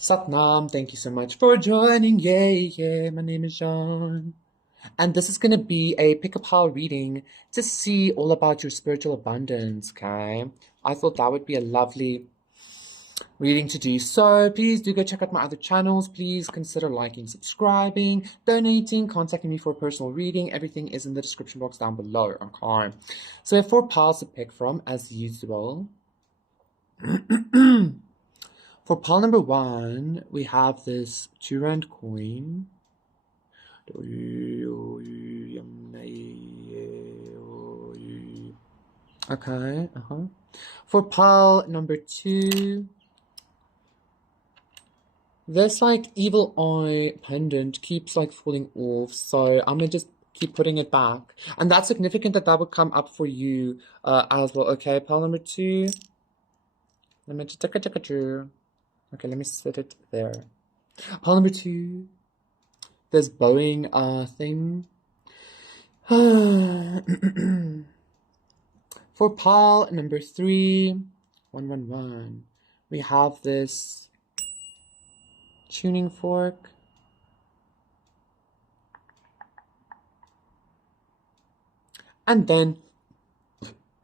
Satnam, thank you so much for joining. Yeah. My name is John. And this is going to be a pick a pile reading to see all about your spiritual abundance, okay? I thought that would be a lovely reading to do. So please do go check out my other channels. Please consider liking, subscribing, donating, contacting me for a personal reading. Everything is in the description box down below, okay? So we have 4 piles to pick from, as usual. For pile number 1, we have this 2 rand coin. Okay, For pile number 2, this like evil eye pendant keeps like falling off, so I'm gonna just keep putting it back. And that's significant that would come up for you as well. Okay, pile number 2. Let me just okay, let me set it there. Pile number 2. This Boeing thing. For pile number 3, 111, we have this tuning fork. And then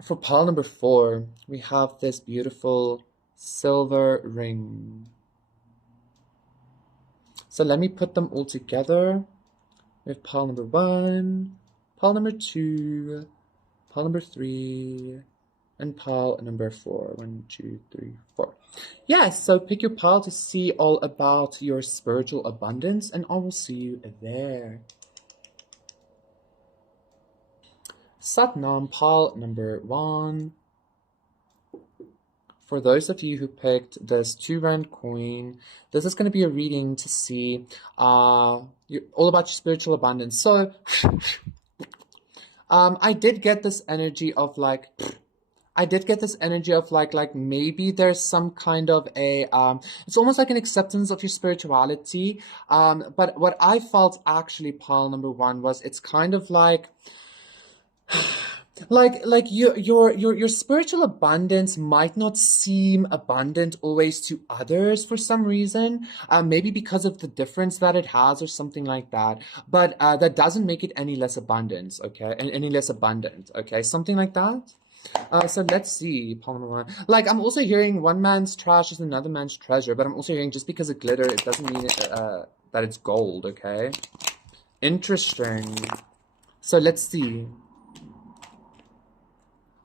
for pile number 4, we have this beautiful silver ring. So let me put them all together. We have pile number 1, pile number 2, pile number 3, and pile number 4. 1, 2, 3, 4. Yes, so pick your pile to see all about your spiritual abundance, and I will see you there. Satnam, pile number 1. For those of you who picked this 2 rand coin, this is going to be a reading to see all about your spiritual abundance. So, I did get this energy of like, maybe there's some kind of a, it's almost like an acceptance of your spirituality. But what I felt actually, pile number 1, was it's kind of like, your spiritual abundance might not seem abundant always to others for some reason, maybe because of the difference that it has or something like that, but that doesn't make it any less abundant, okay, and any less abundant, okay, something like that. So let's see, palm number 1. Like, I'm also hearing one man's trash is another man's treasure, but I'm also hearing just because it glitter, it doesn't mean that it's gold, okay? Interesting. So let's see.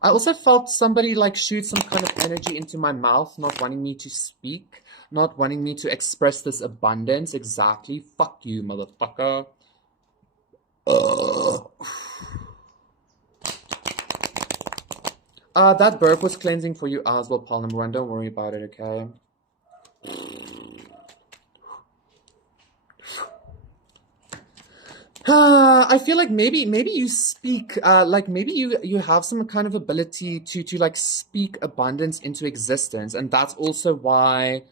I also felt somebody like shoot some kind of energy into my mouth, not wanting me to speak, not wanting me to express this abundance. Exactly. Fuck you, motherfucker. That burp was cleansing for you as well, pile number 1. Don't worry about it, okay? I feel like maybe you speak, like maybe you have some kind of ability to like speak abundance into existence, and that's also why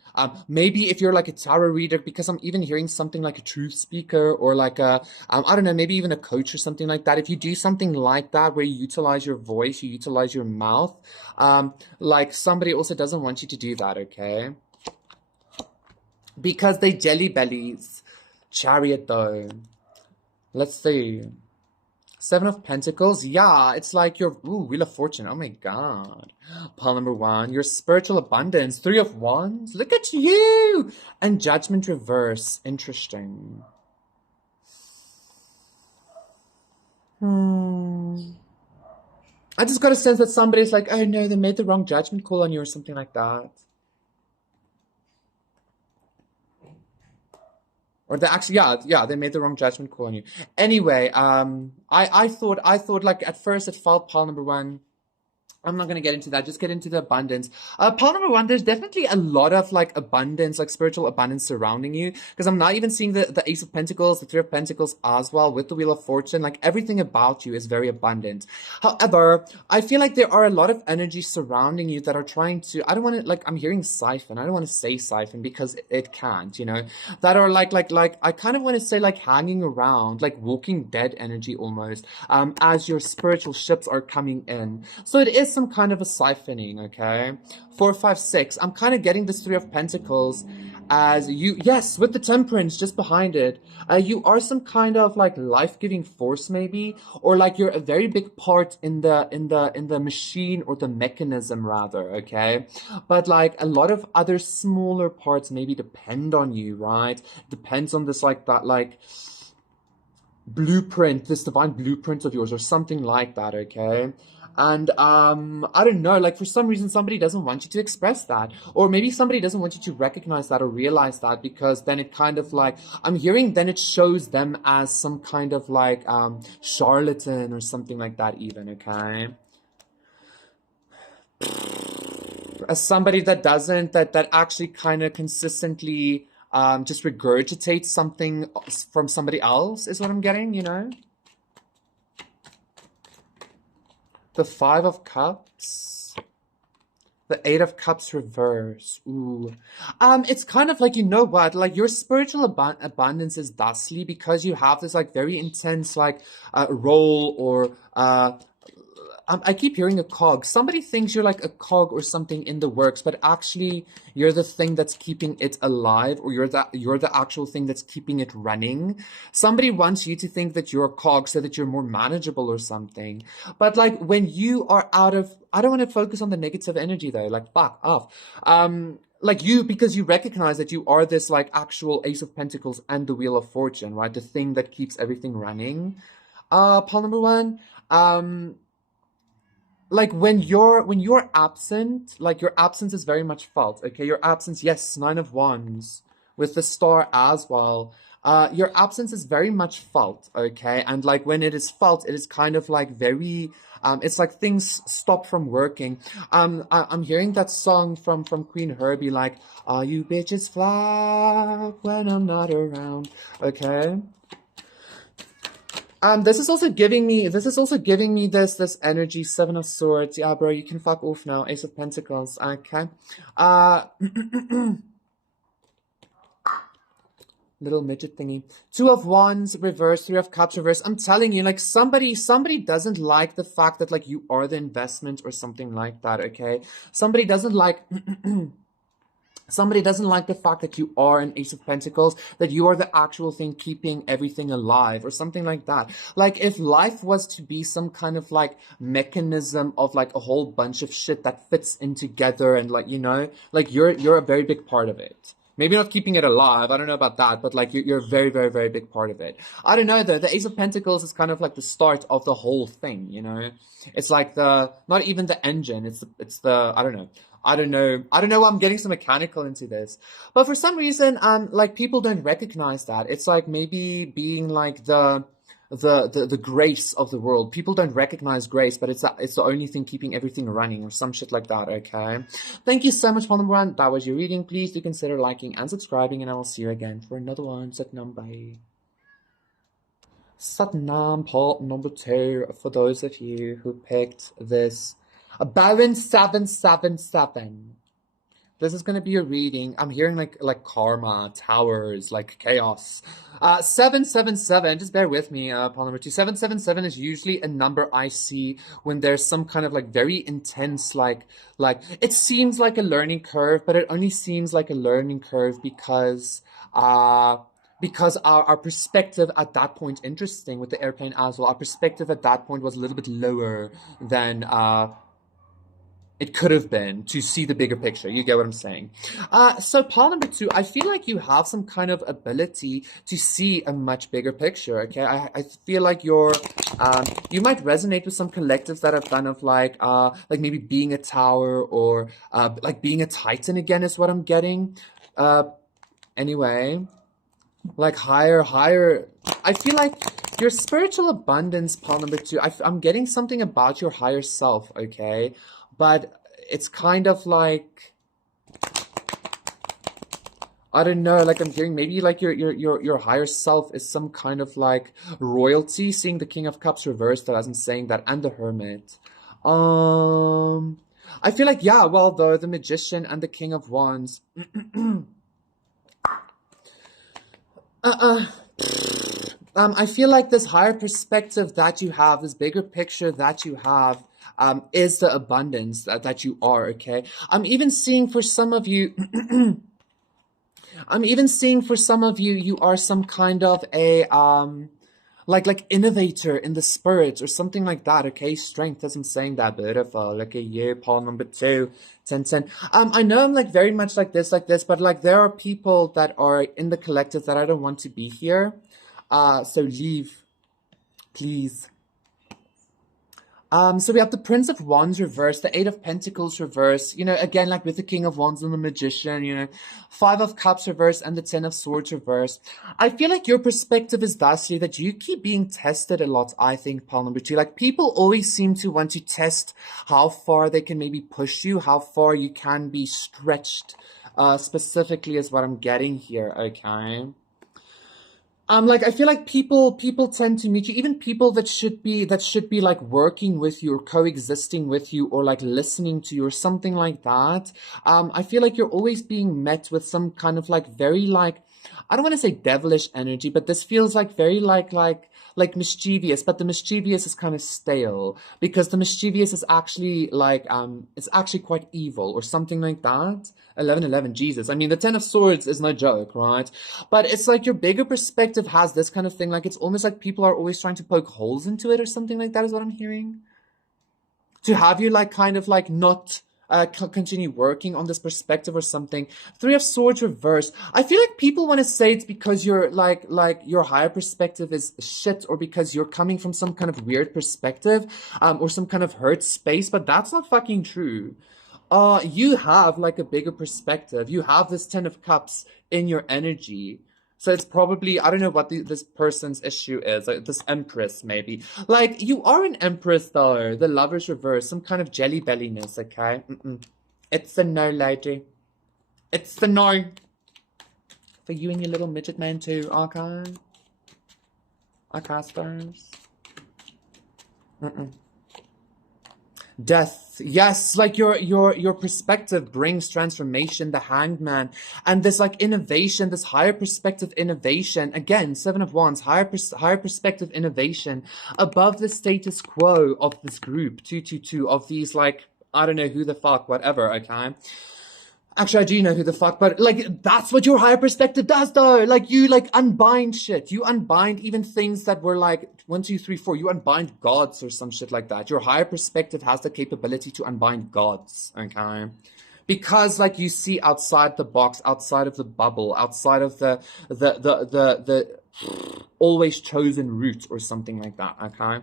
maybe if you're like a tarot reader, because I'm even hearing something like a truth speaker or like a I don't know, maybe even a coach or something like that. If you do something like that where you utilize your voice, you utilize your mouth, like somebody also doesn't want you to do that, okay? Because they jelly bellies. Chariot though. Let's see. 7 of Pentacles. Yeah, it's like your Wheel of Fortune. Oh my god. Pile number 1. Your spiritual abundance. 3 of Wands. Look at you. And Judgment reverse. Interesting. I just got a sense that somebody's like, oh no, they made the wrong judgment call on you or something like that. Or they actually, yeah, they made the wrong judgment call on you. Anyway, I thought like at first it felt pile number 1. I'm not going to get into that. Just get into the abundance. Pile number 1, there's definitely a lot of like abundance, like spiritual abundance surrounding you. Because I'm not even seeing the Ace of Pentacles, the 3 of Pentacles as well with the Wheel of Fortune. Like everything about you is very abundant. However, I feel like there are a lot of energies surrounding you that are trying to, I don't want to, like, I'm hearing siphon. I don't want to say siphon because it can't, you know, that are like, I kind of want to say like hanging around, like Walking Dead energy almost, as your spiritual ships are coming in. So it is some kind of a siphoning, okay? 4, 5, 6. I'm kind of getting this 3 of Pentacles as you, yes, with the temperance just behind it, you are some kind of like life-giving force maybe, or like you're a very big part in the machine or the mechanism rather, okay? But like a lot of other smaller parts maybe depend on you, right? Depends on this like that like blueprint, this divine blueprint of yours or something like that, okay? And I don't know, like for some reason somebody doesn't want you to express that, or maybe somebody doesn't want you to recognize that or realize that, because then it kind of like, I'm hearing then it shows them as some kind of like charlatan or something like that even, okay? As somebody that doesn't, that actually kind of consistently just regurgitates something from somebody else is what I'm getting, you know? The Five of Cups. The Eight of Cups reverse. Ooh. It's kind of like, you know what, like your spiritual abundance is thusly because you have this like very intense like role or I keep hearing a cog. Somebody thinks you're like a cog or something in the works, but actually you're the thing that's keeping it alive, or you're the actual thing that's keeping it running. Somebody wants you to think that you're a cog so that you're more manageable or something. But like when you are out of, I don't want to focus on the negative energy though, like fuck off. Like you, because you recognize that you are this like actual Ace of Pentacles and the Wheel of Fortune, right? The thing that keeps everything running. Pile number one. Like when you're absent, like your absence is very much felt, okay? Your absence, yes, Nine of Wands with the star as well. Your absence is very much felt, okay? And like when it is felt, it is kind of like very it's like things stop from working. I'm hearing that song from Queen Herbie, like, "Are you bitches fly when I'm not around?" Okay. This is also giving me this energy, Seven of Swords. Yeah, bro, you can fuck off now. Ace of Pentacles. Okay. Little midget thingy. Two of Wands reverse, Three of Cups reverse. I'm telling you, like somebody doesn't like the fact that like you are the investment or something like that, okay? Somebody doesn't like Somebody doesn't like the fact that you are an Ace of Pentacles, that you are the actual thing keeping everything alive or something like that. Like if life was to be some kind of like mechanism of like a whole bunch of shit that fits in together and like, you know, like you're a very big part of it. Maybe not keeping it alive, I don't know about that, but like you're a very, very, very big part of it. I don't know though, the Ace of Pentacles is kind of like the start of the whole thing, you know? It's like not even the engine, it's the, I don't know. I don't know why I'm getting so mechanical into this. But for some reason, like people don't recognize that. It's like maybe being like the grace of the world. People don't recognize grace, but it's the only thing keeping everything running or some shit like that, okay? Thank you so much for number one. That was your reading. Please do consider liking and subscribing, and I will see you again for another one. Satnam, bye. Satnam, part number 2, for those of you who picked this. A Baron 777. This is gonna be a reading. I'm hearing like karma, towers, like chaos. 777. Just bear with me. Paul number 2. 777 is usually a number I see when there's some kind of like very intense like it seems like a learning curve, but it only seems like a learning curve because our perspective at that point, interesting with the airplane as well, our perspective at that point was a little bit lower than it could have been to see the bigger picture. You get what I'm saying? So part number 2, I feel like you have some kind of ability to see a much bigger picture, okay? I feel like you might resonate with some collectives that have done of like maybe being a tower or like being a titan again is what I'm getting. Anyway, like higher. I feel like your spiritual abundance, part number 2, I'm getting something about your higher self, okay? But it's kind of like, I don't know, like I'm hearing maybe like your higher self is some kind of like royalty, seeing the King of Cups reversed as I'm saying that, and the Hermit. I feel like, yeah, well, the Magician and the King of Wands. I feel like this higher perspective that you have, this bigger picture that you have, is the abundance that you are, okay? I'm even seeing for some of you, I'm even seeing for some of you, you are some kind of a like innovator in the spirit or something like that. Okay, strength as I'm saying that. Beautiful. Okay, yeah, Paul number 2, 10, 10. I know I'm like very much like this, but like there are people that are in the collective that I don't want to be here. So leave, please. So we have the Prince of Wands reversed, the Eight of Pentacles reversed, you know, again, like with the King of Wands and the Magician, you know, Five of Cups reversed and the Ten of Swords reversed. I feel like your perspective is thusly that you keep being tested a lot, I think, pile number 2. Like, people always seem to want to test how far they can maybe push you, how far you can be stretched, specifically is what I'm getting here, okay? Like I feel like people tend to meet you, even people that should be like working with you or coexisting with you or like listening to you or something like that. I feel like you're always being met with some kind of like very like, I don't want to say devilish energy, but this feels like very like mischievous, but the mischievous is kind of stale because the mischievous is actually like it's actually quite evil or something like that. 1111, Jesus. I mean, the Ten of Swords is no joke, right? But it's like your bigger perspective has this kind of thing. Like, it's almost like people are always trying to poke holes into it or something like that is what I'm hearing. To have you, like, kind of, like, not continue working on this perspective or something. Three of Swords reversed. I feel like people want to say it's because you're, like your higher perspective is shit or because you're coming from some kind of weird perspective or some kind of hurt space, but that's not fucking true. You have like a bigger perspective. You have this Ten of Cups in your energy. So it's probably, I don't know what this person's issue is. Like this Empress, maybe. Like, you are an Empress, though. The Lover's reverse. Some kind of jelly belliness, okay? It's a no, lady. It's the no. For you and your little midget man, too, okay? Okay, stars. Death. Yes, like your perspective brings transformation, the Hanged Man, and this like innovation, this higher perspective innovation. Again, Seven of Wands, higher perspective innovation above the status quo of this group, 222 of these like I don't know who the fuck, whatever. Okay. Actually, I do know who the fuck, but like that's what your higher perspective does, though. Like you like unbind shit. You unbind even things that were like 1, 2, 3, 4. You unbind gods or some shit like that. Your higher perspective has the capability to unbind gods. Okay, because like you see outside the box, outside of the bubble, outside of the always chosen route or something like that. Okay.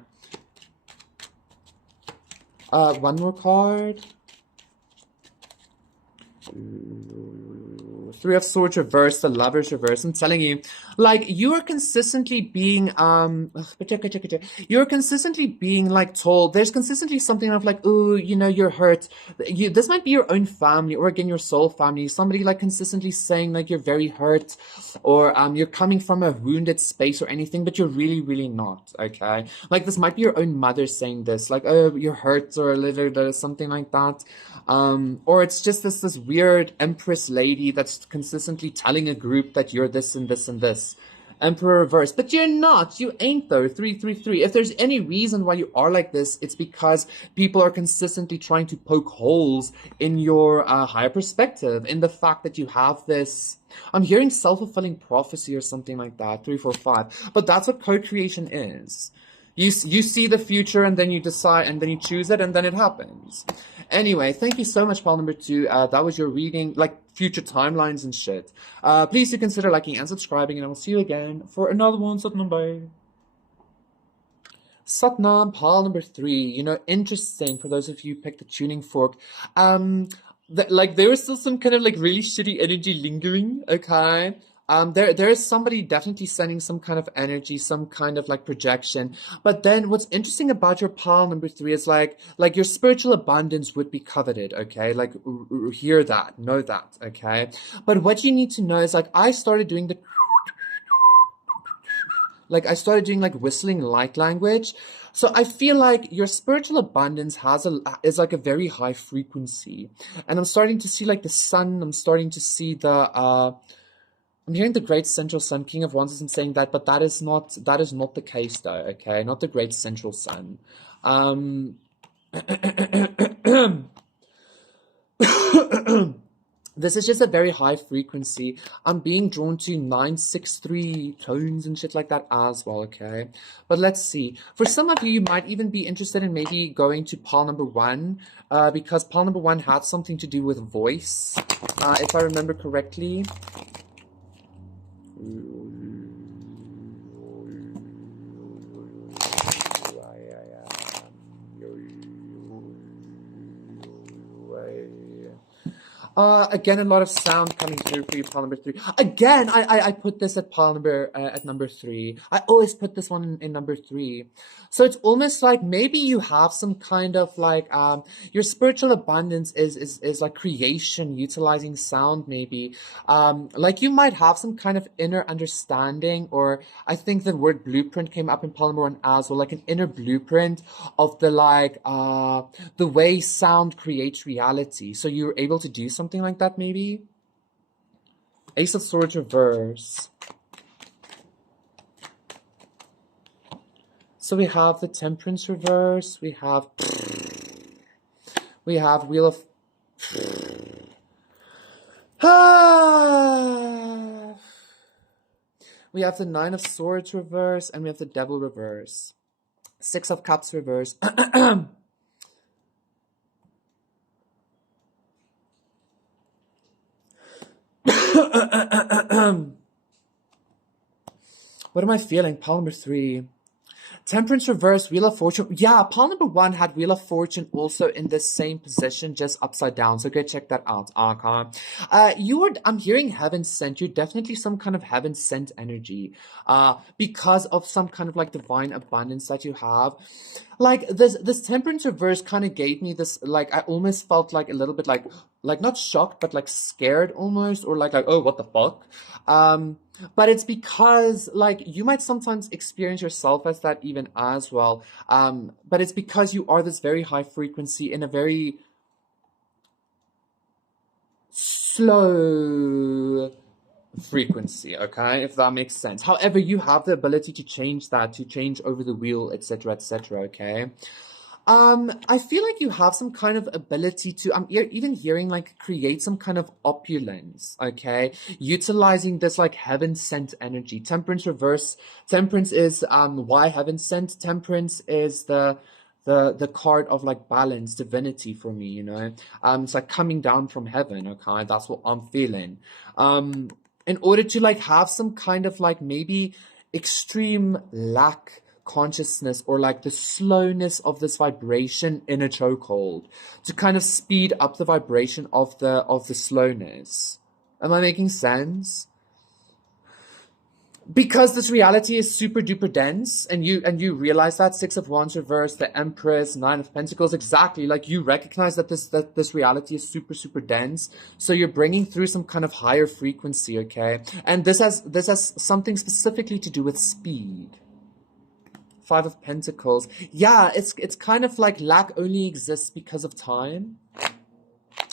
One more card. Three of Swords reversed, the Lover's reversed. I'm telling you, like you are consistently being you're consistently being like told. There's consistently something of like, oh, you know, you're hurt. This might be your own family, or again your soul family. Somebody like consistently saying like you're very hurt, or you're coming from a wounded space or anything, but you're really not. Okay, like this might be your own mother saying this, like, oh, you're hurt or a little something like that. Or it's just this weird Empress lady that's consistently telling a group that you're this and this and this. Emperor reverse. But you're not. You ain't, though. 333. If there's any reason why you are like this, it's because people are consistently trying to poke holes in your higher perspective, in the fact that you have this... I'm hearing self-fulfilling prophecy or something like that. 345. But that's what co-creation is. You see the future and then you decide and then you choose it and then it happens. Anyway, thank you so much, pile number 2. That was your reading, like future timelines and shit. Please do consider liking and subscribing, and I will see you again for another one. Satnam, bye. Satnam, pile number 3. You know, interesting for those of you who picked the tuning fork. Like there was still some kind of like really shitty energy lingering, okay? There is somebody definitely sending some kind of energy, some kind of like projection. But then what's interesting about your pile number 3 is like your spiritual abundance would be coveted, okay? Like hear that, know that, okay? But what you need to know is like I started doing like whistling light language. So I feel like your spiritual abundance is like a very high frequency. And I'm starting to see like the sun, I'm starting to see I'm hearing the Great Central Sun, King of Wands isn't saying that, but that is not the case though, okay? Not the Great Central Sun. This is just a very high frequency. I'm being drawn to 963 tones and shit like that as well, okay? But let's see. For some of you, you might even be interested in maybe going to pile number 1, because pile number 1 had something to do with voice, if I remember correctly. Again, a lot of sound coming through for you, pile number 3. Again, I put this at pile number, at number 3. I always put this one in number 3. So it's almost like maybe you have some kind of like, your spiritual abundance is like creation, utilizing sound maybe. Like you might have some kind of inner understanding, or I think the word blueprint came up in pile number 1 as well, like an inner blueprint of the like, the way sound creates reality. So you're able to do something like that maybe. Ace of Swords reverse. So we have the Temperance reverse. We have Wheel of we have the Nine of Swords reverse, and we have the Devil reverse. Six of Cups reverse. What am I feeling? Pile number 3. Temperance reverse, Wheel of Fortune. Yeah, pile number 1 had Wheel of Fortune also in the same position, just upside down. So go check that out. I'm hearing heaven sent. You're definitely some kind of heaven sent energy. Because of some kind of like divine abundance that you have. Like this Temperance reverse kind of gave me this, like, I almost felt like a little bit like not shocked, but like scared almost, or like, oh, what the fuck? But it's because, like, you might sometimes experience yourself as that even as well. But it's because you are this very high frequency in a very slow frequency, okay? If that makes sense. However, you have the ability to change that, to change over the wheel, etc., okay? I feel like you have some kind of ability to, I'm even hearing like create some kind of opulence, okay? Utilizing this like heaven sent energy. Temperance reverse. Temperance is why heaven sent. Temperance is the card of like balance, divinity for me, you know? It's like coming down from heaven, okay? That's what I'm feeling. In order to like have some kind of like maybe extreme lack consciousness, or like the slowness of this vibration in a chokehold, to kind of speed up the vibration of the slowness. Am I making sense? Because this reality is super duper dense, and you realize that. Six of Wands reverse, the Empress, Nine of Pentacles, exactly. Like you recognize that this reality is super super dense, so you're bringing through some kind of higher frequency, okay? And this has something specifically to do with speed. Five of Pentacles. Yeah, it's kind of like lack only exists because of time,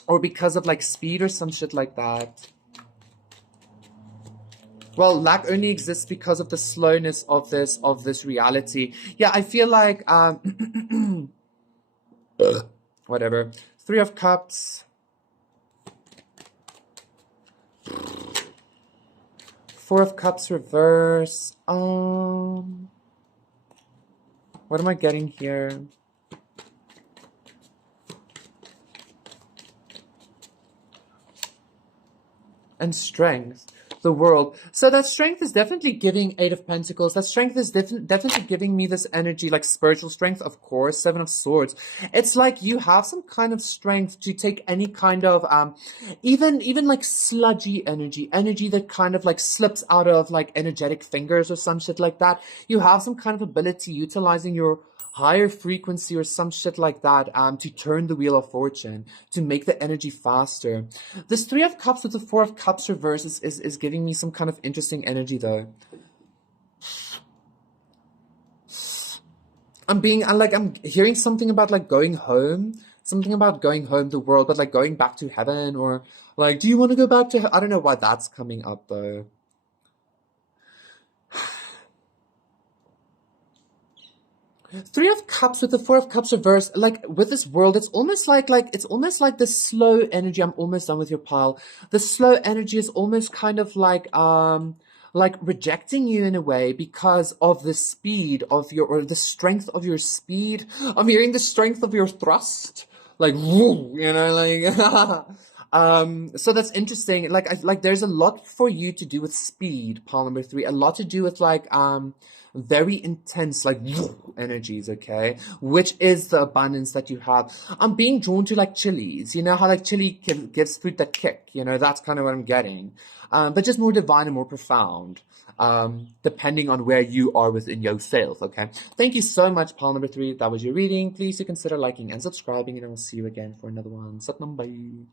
or because of like speed or some shit like that. Well, lack only exists because of the slowness of this reality. Yeah, I feel like whatever. Three of Cups. Four of Cups reverse. What am I getting here? And Strength. The World. So that Strength is definitely giving Eight of Pentacles. That Strength is definitely giving me this energy, like spiritual strength, of course. Seven of Swords. It's like you have some kind of strength to take any kind of even like sludgy energy that kind of like slips out of like energetic fingers or some shit like that. You have some kind of ability utilizing your higher frequency or some shit like that to turn the Wheel of Fortune, to make the energy faster. This Three of Cups with the Four of Cups reverse is giving me some kind of interesting energy though. I'm hearing something about like going home, the world, but like going back to heaven, or like, do you want to go back to I don't know why that's coming up though. Three of Cups with the Four of Cups reversed, like with this world, it's almost like the slow energy. I'm almost done with your pile. The slow energy is almost kind of like rejecting you in a way because of the speed of your, or the strength of your speed. I'm hearing the strength of your thrust. Like woo, like so that's interesting. Like there's a lot for you to do with speed, pile number three. A lot to do with very intense like energies, okay, which is the abundance that you have. I'm being drawn to like chilies, you know how like chili gives food that kick, that's kind of what I'm getting, but just more divine and more profound, depending on where you are within yourself. Okay, thank you so much, pile number three. That was your reading. Please do consider liking and subscribing, and I will see you again for another one. Satnam, bye.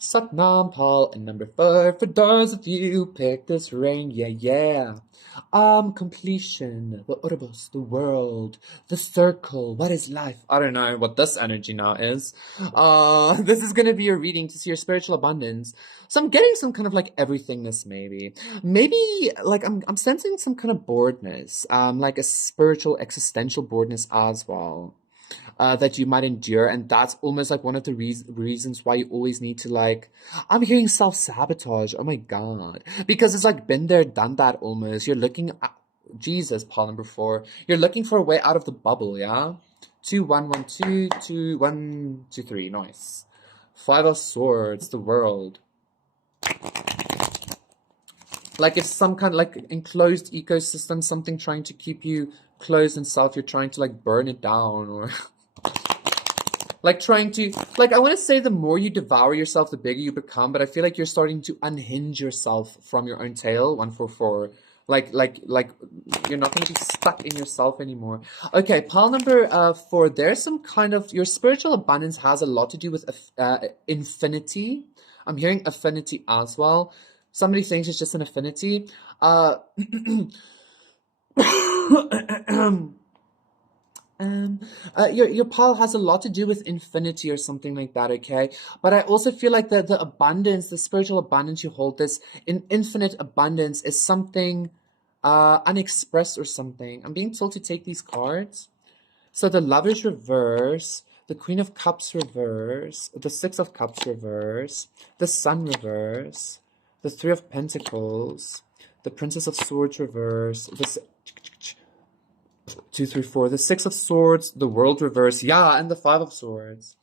Satnam, Paul, and number 4 for those of you who picked this ring, yeah. Completion, the Urbos, the world, the circle, what is life? I don't know what this energy now is. This is gonna be your reading to see your spiritual abundance. So I'm getting some kind of like everythingness, maybe. Maybe, like, I'm sensing some kind of boredness, like a spiritual, existential boredness as well. That you might endure, and that's almost like one of the reasons why you always need to, like, I'm hearing self-sabotage. Oh my god, because it's like been there, done that. Almost, you're looking at Jesus, pile number 4, you're looking for a way out of the bubble. Yeah, 2 1 1 2 2 1 2 3. Nice. 5 of Swords, the world. Like it's some kind of like enclosed ecosystem, something trying to keep you closed in self. You're trying to like burn it down, or like trying to, like, I want to say the more you devour yourself, the bigger you become, but I feel like you're starting to unhinge yourself from your own tail. 144. Like you're not going to be stuck in yourself anymore. Okay, pile number 4. There's some kind of, your spiritual abundance has a lot to do with infinity. I'm hearing affinity as well. Somebody thinks it's just an affinity. Your pile has a lot to do with infinity or something like that, okay? But I also feel like the abundance, the spiritual abundance you hold, this infinite abundance, is something unexpressed or something. I'm being told to take these cards. So the Lovers reverse, the Queen of Cups reverse, the Six of Cups reverse, the Sun reverse, the Three of Pentacles, the Princess of Swords reverse, the 2 3 4, the Six of Swords, the World reverse, yeah, and the Five of Swords.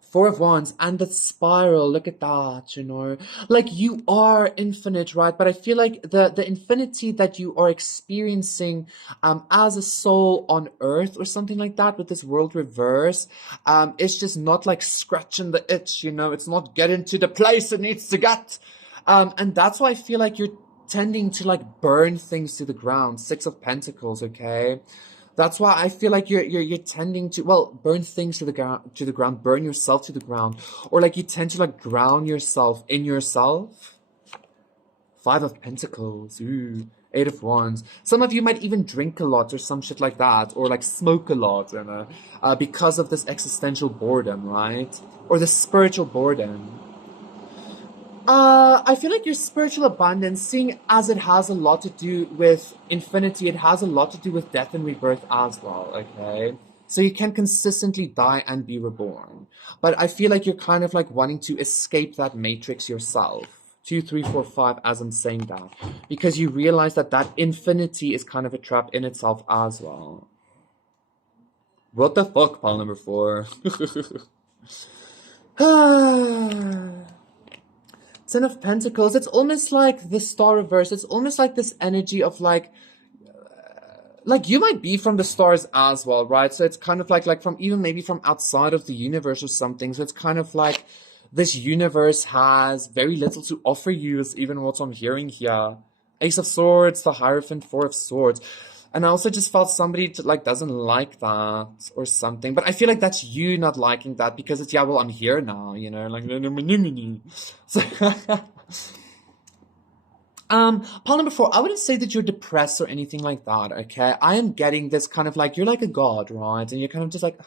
4 of Wands and the Spiral. Look at that, like you are infinite, right? But I feel like the infinity that you are experiencing as a soul on earth or something like that with this World reverse, it's just not like scratching the itch, it's not getting to the place it needs to get, and that's why I feel like you're tending to like burn things to the ground. 6 of Pentacles, okay? That's why I feel like you're tending to, well, burn things to the ground, burn yourself to the ground, or like you tend to like drown yourself in yourself. 5 of Pentacles, ooh, 8 of Wands. Some of you might even drink a lot or some shit like that, or like smoke a lot, because of this existential boredom, right? Or the spiritual boredom. I feel like your spiritual abundance, seeing as it has a lot to do with infinity, it has a lot to do with death and rebirth as well, okay? So you can consistently die and be reborn. But I feel like you're kind of like wanting to escape that matrix yourself. 2 3 4 5, as I'm saying that. Because you realize that infinity is kind of a trap in itself as well. What the fuck, pile number 4? 10 of Pentacles, it's almost like the Star reverse. It's almost like this energy of like you might be from the stars as well, right? So it's kind of like from even maybe from outside of the universe or something. So it's kind of like this universe has very little to offer you, is even what I'm hearing here. Ace of Swords, the Hierophant, 4 of Swords. And I also just felt somebody doesn't like that or something. But I feel like that's you not liking that because it's, yeah, well, I'm here now, like, so, pile number 4, I wouldn't say that you're depressed or anything like that, okay? I am getting this kind of like, you're like a god, right? And you're kind of just like,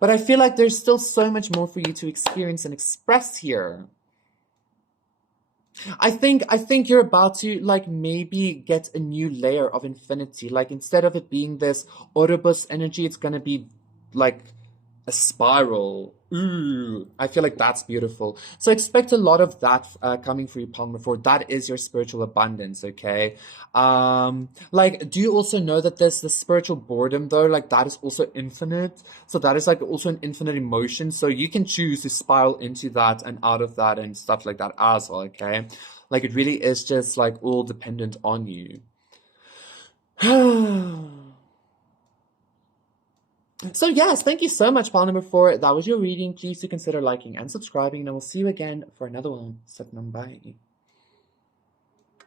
but I feel like there's still so much more for you to experience and express here. I think you're about to like maybe get a new layer of infinity. Like instead of it being this Ouroboros energy, it's gonna be like a spiral. Ooh, I feel like that's beautiful. So expect a lot of that coming for you, Palmer. For that is your spiritual abundance. Okay. Like, do you also know that there's the spiritual boredom though? Like that is also infinite. So that is like also an infinite emotion. So you can choose to spiral into that and out of that and stuff like that as well. Okay. Like it really is just like all dependent on you. So yes, thank you so much, pile number 4. That was your reading. Please do consider liking and subscribing, and I will see you again for another one. Satnam, bye.